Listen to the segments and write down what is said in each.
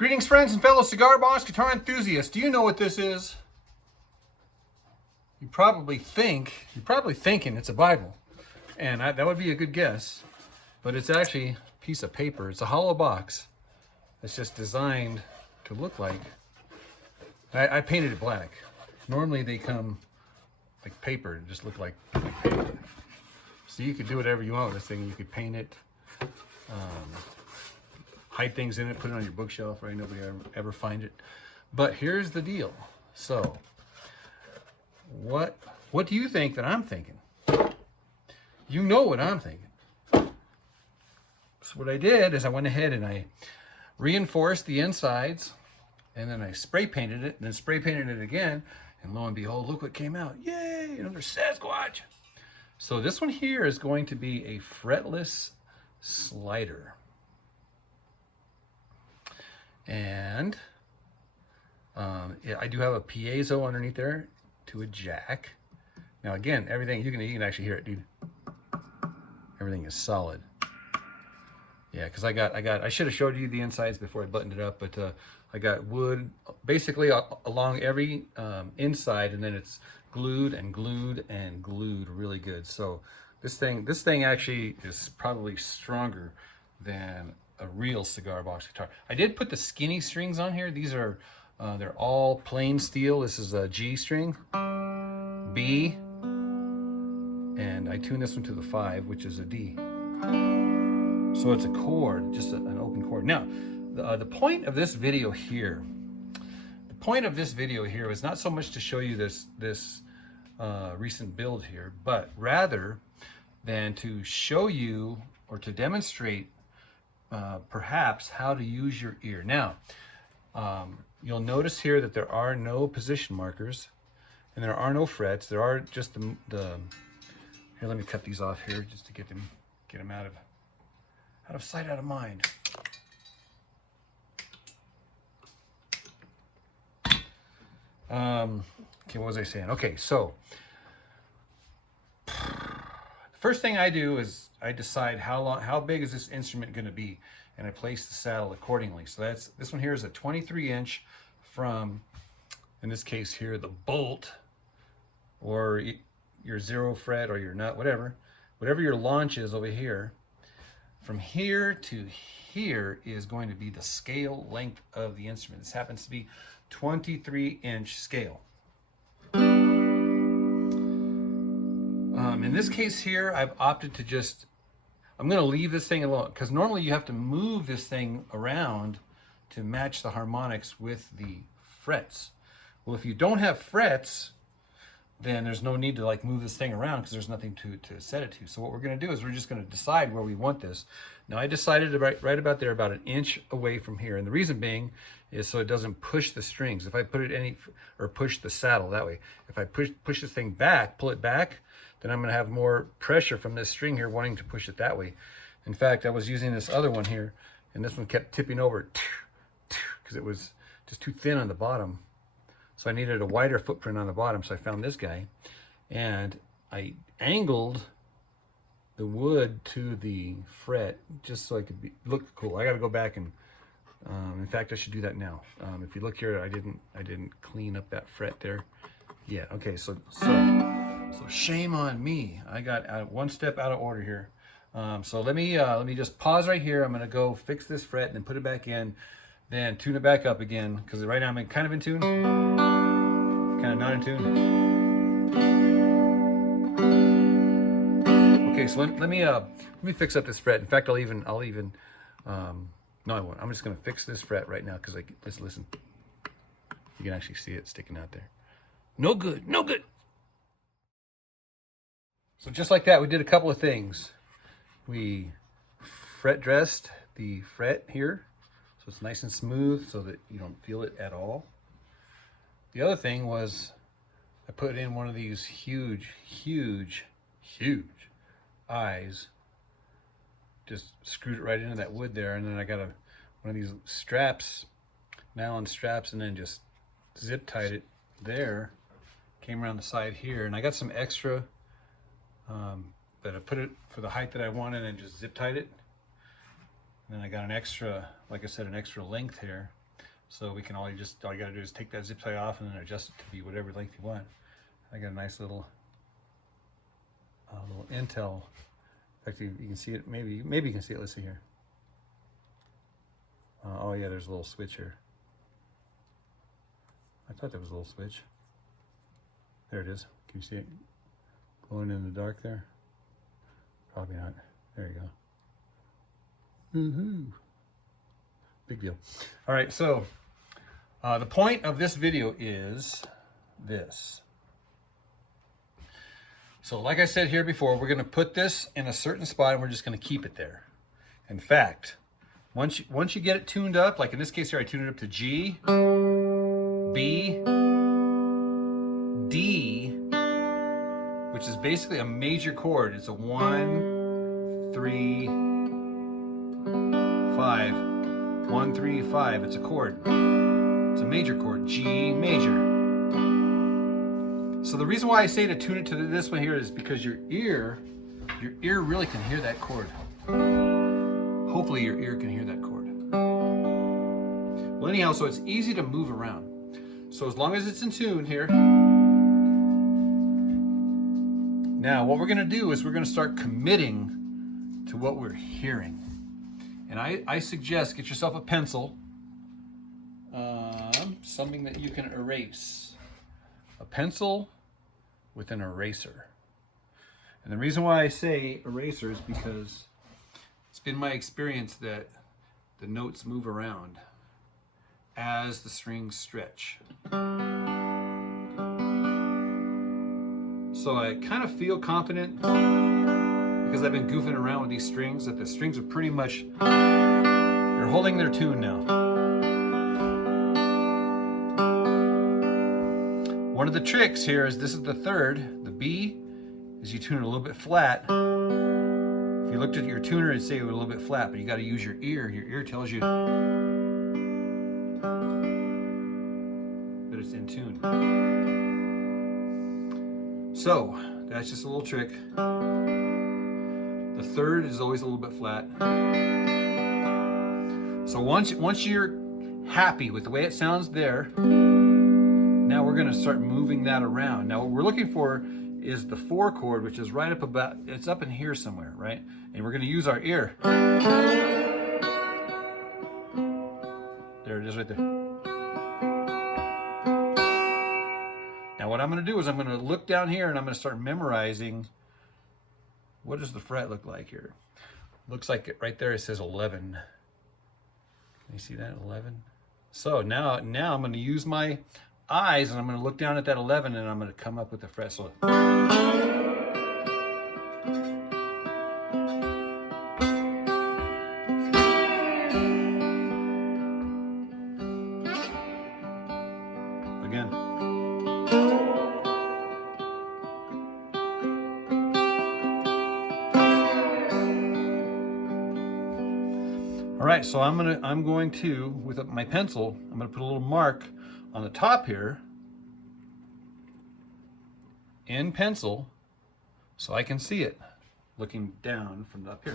Greetings, friends and fellow cigar box guitar enthusiasts. Do you know what this is? You're probably thinking it's a Bible, and that would be a good guess, but it's actually a piece of paper. It's a hollow box. It's just designed to look like. I painted it black. Normally they come like paper, and just look like paper. So you could do whatever you want with this thing. You could paint it, hide things in it, put it on your bookshelf, right? Nobody ever find it. But here's the deal. So what do you think that I'm thinking? You know what I'm thinking. So what I did is I went ahead and I reinforced the insides, and then I spray painted it, and then spray painted it again, and lo and behold, look what came out. Yay, another Sasquatch. So this one here is going to be a fretless slider. And I do have a piezo underneath there to a jack. Now again, everything, you can actually hear it, dude. Everything is solid. Yeah, because I should have showed you the insides before I buttoned it up, but I got wood basically along every inside, and then it's glued and glued and glued really good. So this thing actually is probably stronger than a real cigar box guitar. I did put the skinny strings on here. These are they're all plain steel. This is a G string, B, and I tuned this one to the 5, which is a D. So it's a chord, just an open chord. Now, the point of this video here, was not so much to show you this recent build here, but rather than to show you or to demonstrate perhaps how to use your ear. Now, you'll notice here that there are no position markers, and there are no frets. There are just the here, let me cut these off here just to get them out of sight, out of mind. Okay, what was I saying? Okay, so the first thing I do is I decide how big is this instrument going to be, and I place the saddle accordingly. So this one here is a 23-inch from, in this case here, the bolt, or your 0 fret or your nut, whatever your launch is over here. From here to here is going to be the scale length of the instrument. This happens to be 23-inch scale. In this case here, I've opted to I'm going to leave this thing alone, because normally you have to move this thing around to match the harmonics with the frets. Well, if you don't have frets, then there's no need to like move this thing around, because there's nothing to set it to. So what we're going to do is we're just going to decide where we want this. Now I decided to right about there, about an inch away from here, and the reason being is so it doesn't push the strings. If I put it or push the saddle that way, if I push this thing back, pull it back, then I'm going to have more pressure from this string here wanting to push it that way. In fact, I was using this other one here, and this one kept tipping over because it was just too thin on the bottom. So I needed a wider footprint on the bottom, so I found this guy, and I angled the wood to the fret just so I could look cool. I got to go back and, in fact, I should do that now. If you look here, I didn't clean up that fret there. Yeah. Okay. So shame on me. I got one step out of order here. So let me just pause right here. I'm gonna go fix this fret and then put it back in, then tune it back up again, because right now I'm kind of in tune, kind of not in tune. Okay, so let me fix up this fret. In fact, I'll even no, I won't. I'm just gonna fix this fret right now, because let's listen. You can actually see it sticking out there. No good, no good. So just like that, we did a couple of things. We fret dressed the fret here, so it's nice and smooth so that you don't feel it at all. The other thing was I put in one of these huge eyes, just screwed it right into that wood there, and then I got one of these straps, nylon straps, and then just zip tied it there, came around the side here, and I got some extra but I put it for the height that I wanted and just zip tied it. And then I got an extra, like I said, an extra length here. So we can all you gotta do is take that zip tie off and then adjust it to be whatever length you want. I got a nice little intel. In fact, you can see it. Maybe you can see it. Let's see here. Oh yeah, there's a little switch here. I thought there was a little switch. There it is. Can you see it glowing in the dark there? Probably not. There you go. Woohoo! Big deal. All right, so the point of this video is this. So like I said here before, we're going to put this in a certain spot and we're just going to keep it there. In fact, once you get it tuned up, like in this case here, I tuned it up to G, B, D, which is basically a major chord. It's a 1, 3, 5. 1, 3, 5. It's a chord. It's a major chord. G major. So the reason why I say to tune it to this one here is because your ear really can hear that chord. Hopefully your ear can hear that chord. Well, anyhow, so it's easy to move around. So as long as it's in tune here. Now, what we're going to do is we're going to start committing to what we're hearing. And I suggest get yourself a pencil, something that you can erase. A pencil with an eraser. And the reason why I say eraser is because it's been my experience that the notes move around as the strings stretch. So I kind of feel confident because I've been goofing around with these strings that the strings are pretty much, they're holding their tune now. One of the tricks here is this is the third, the B, is you tune it a little bit flat. If you looked at your tuner, it'd say it was a little bit flat, but you got to use your ear. Your ear tells you that it's in tune. So that's just a little trick. The third is always a little bit flat. So once you're happy with the way it sounds there, now we're going to start moving that around. Now what we're looking for is the 4 chord, which is right up about, it's up in here somewhere, right? And we're going to use our ear. There it is right there. Now what I'm going to do is I'm going to look down here and I'm going to start memorizing what does the fret look like here. Looks like it right there, it says 11. Can you see that, 11? So now I'm going to use my eyes and I'm going to look down at that 11 and I'm going to come up with the fret. So again. All right, so I'm going to with my pencil, I'm going to put a little mark on the top here in pencil so I can see it looking down from up here.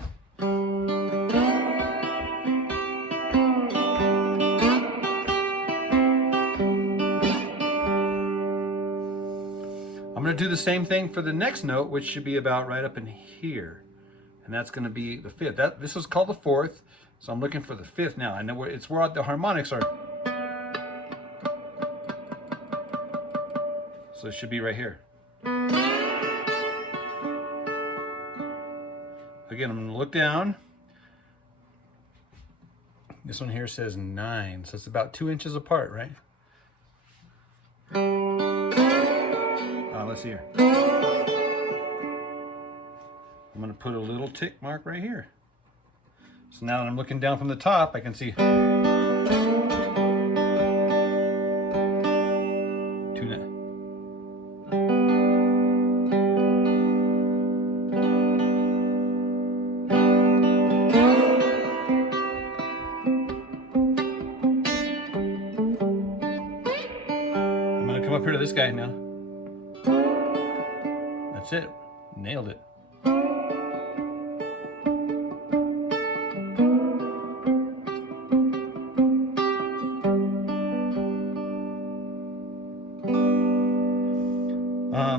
I'm going to do the same thing for the next note, which should be about right up in here, and that's going to be the 5th. This is called the 4th, so I'm looking for the 5th now. I know it's where the harmonics are. So it should be right here. Again, I'm going to look down. This one here says 9, so it's about 2 inches apart, right? Let's see here. I'm going to put a little tick mark right here. So now that I'm looking down from the top, I can see. Up here to this guy now. That's it. Nailed it.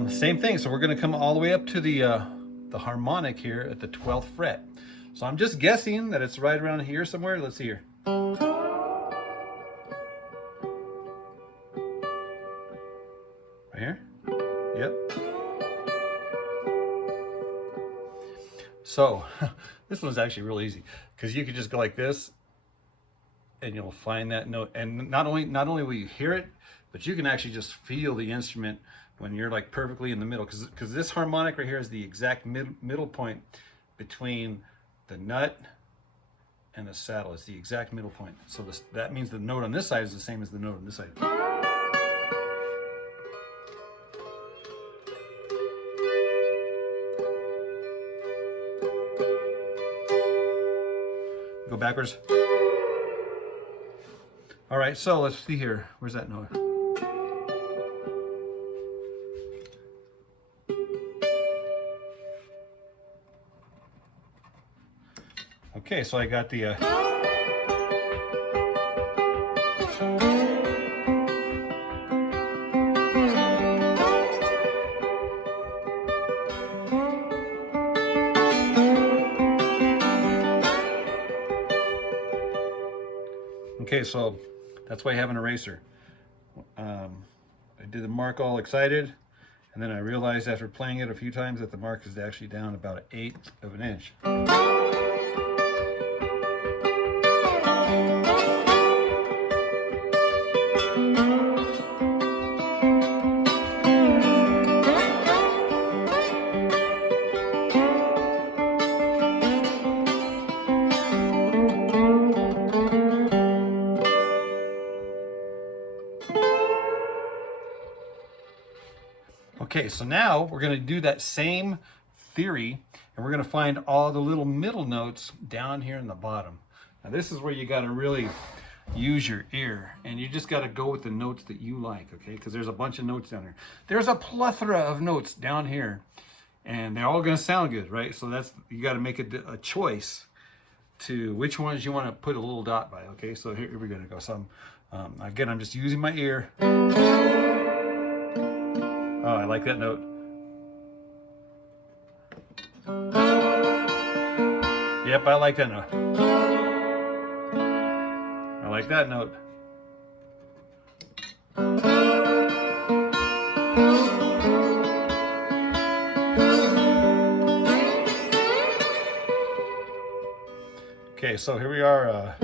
Same thing. So we're going to come all the way up to the harmonic here at the 12th fret. So I'm just guessing that it's right around here somewhere. Let's see here. Right here? Yep. So this one's actually real easy because you could just go like this and you'll find that note. And not only will you hear it, but you can actually just feel the instrument when you're like perfectly in the middle, because this harmonic right here is the exact middle point between the nut and the saddle. It's the exact middle point. So that means the note on this side is the same as the note on this side. Go backwards. All right, so let's see here. Where's that note? Okay, so I got the okay, so that's why I have an eraser. I did the mark all excited, and then I realized after playing it a few times that the mark is actually down about 1/8 of an inch. Okay, so now we're going to do that same theory, and we're going to find all the little middle notes down here in the bottom. Now this is where you got to really use your ear, and you just got to go with the notes that you like, okay? Because there's a bunch of notes down here. There's a plethora of notes down here, and they're all going to sound good, right? So that's, you got to make a choice to which ones you want to put a little dot by, okay? So here we're going to go. So again, I'm just using my ear. Oh, I like that note. Yep, I like that note. I like that note. Okay, so here we are.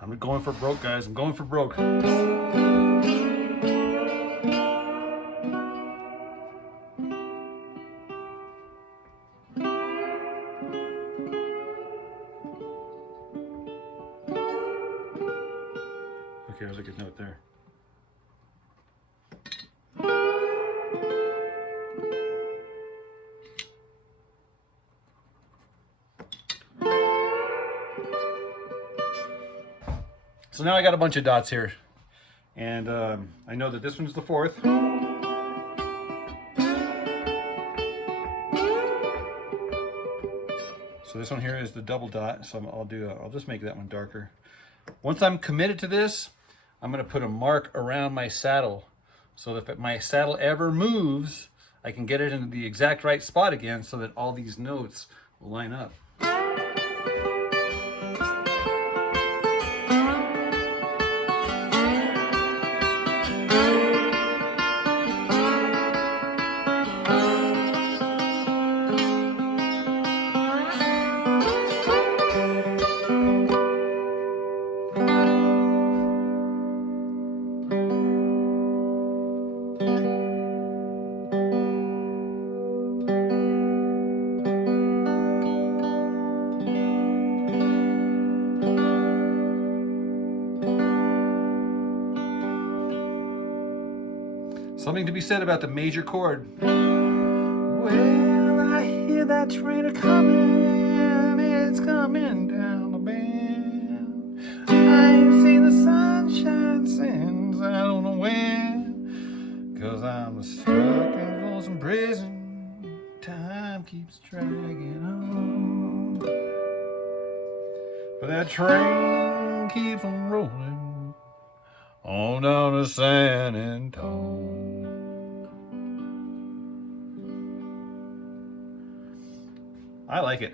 I'm going for broke, guys. I'm going for broke. Okay, there's a good note there. So now I got a bunch of dots here, and I know that this one's the 4th. So this one here is the double dot, so I'll just make that one darker. Once I'm committed to this, I'm going to put a mark around my saddle, so that if my saddle ever moves, I can get it into the exact right spot again, so that all these notes will line up. Something to be said about the major chord. Well, I hear that train a-coming, it's coming down the bend. I ain't seen the sunshine since I don't know when, 'cause I'm stuck in Folsom Prison, time keeps dragging on. But that train keeps on rolling on down to San Antonio. I like it.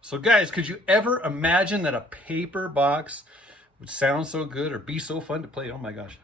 So guys, could you ever imagine that a paper box would sound so good or be so fun to play? Oh my gosh.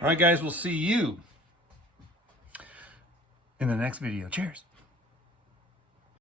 All right, guys, we'll see you in the next video. Cheers.